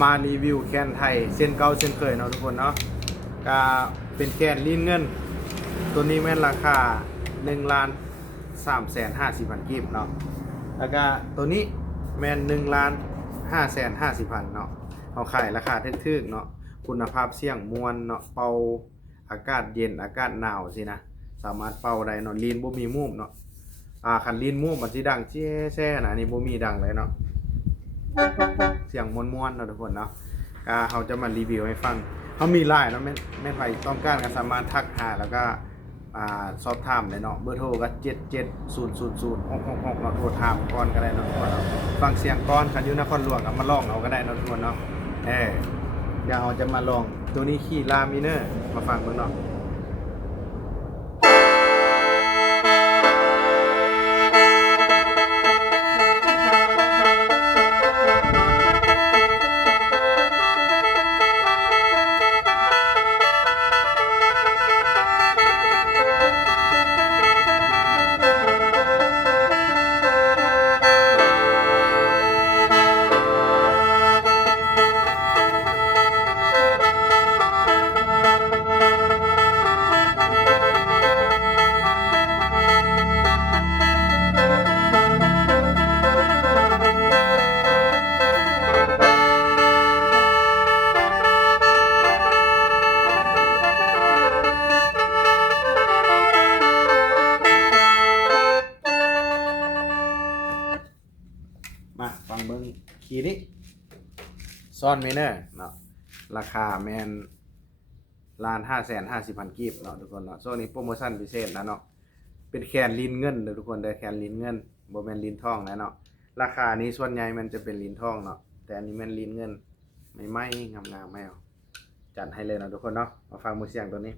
มารีวิวแคนไทยเส้นเก่าเส้นเคยเนาะทุกคนเนาะก็เป็นแคนลีนเงินตัวนี้แม่นราคา 1,350,000 กีบเนาะแล้วก็ตัวนี้แม่น 1,550,000 เนาะเอาขายราคาถึกๆเนาะคุณภาพเสียงมวลเนาะเป่าอากาศเย็นอากาศหนาวสินะสามารถเป่าได้เนาะลีนบ่มีมูมเนาะคันลีนมูมมันสิดังแซ่ๆนะอันนี้บ่มีดังเลยเนาะเสียงม่วนๆเนาะทุกคนเนาะก็เฮาจะมารีวิวให้ฟังเฮามีไลน์เนาะแม่นไผต้องการก็สามารถทักหาแล้วก็สอบถามได้เนาะเบอร์โทรก็77000666เนาะโทรถามก่อนก็ได้เนาะทุกคนเนาะฟังเสียงก่อนคันอยู่นครหลวงก็มาลองเอาก็ได้เนาะทุกคนเนาะเดี๋ยวเราจะมาลองตัวนี้ขี่ลามิเนอร์มาฟังเบิ่งเนาะมาฟังเบิ่งคีย์นี้ซ่อนเมเนอร์เนาะราคาแม่น 1,550,000 กีบเนาะทุกคนเนาะโซนนี้โปรโมชั่นพิเศษนะเนาะเป็นแคนลีนเงินเด้อทุกคนเด้อแคนลีนเงินบ่แม่นลีนทองนะเนาะราคานี้ส่วนใหญ่มันจะเป็นลีนทองเนาะแต่อันนี้แม่นลีนเงินใหม่ๆงามๆแมวจัดให้เลยเนาะทุกคนเนาะมาฟังมือเสียงตัวนี้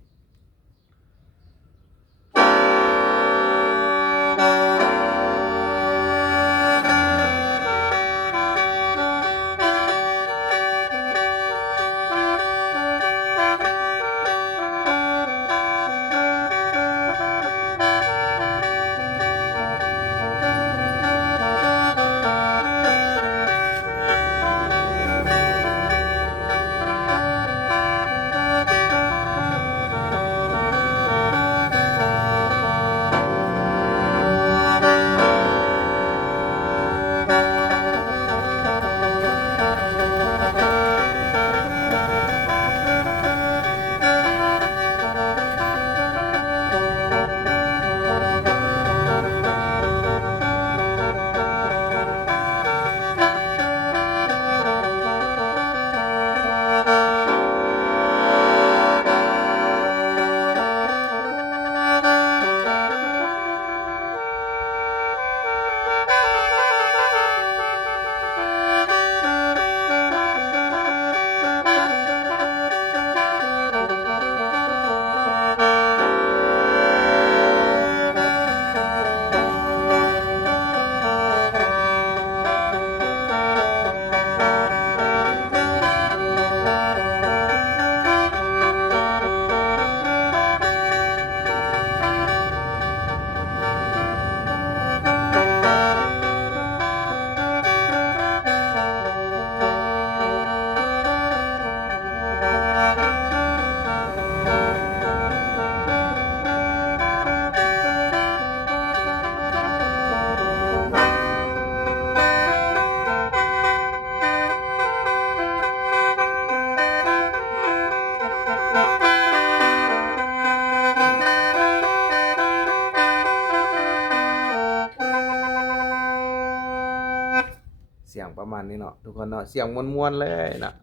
เสียงประมาณนี้เนาะทุกคนเนาะเสียงม่วนๆเลยเนาะ